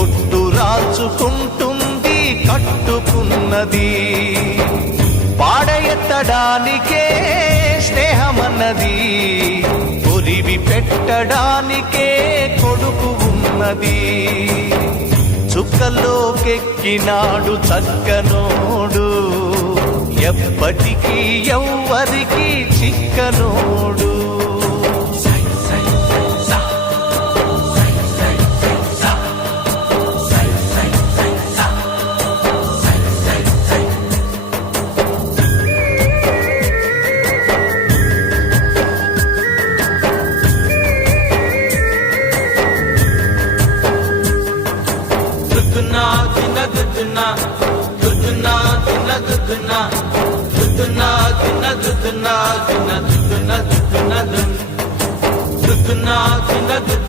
ఒట్టు రాచుకుంటుంది కట్టుకున్నది, పాడెత్తడానికే స్నేహమన్నది, కొరివి పెట్టడానికే కొడుకు ఉన్నది. చుక్కల్లోకెక్కినాడు చక్కనోడు, ఎప్పటికీ ఎవ్వరికి చిక్కనోడు.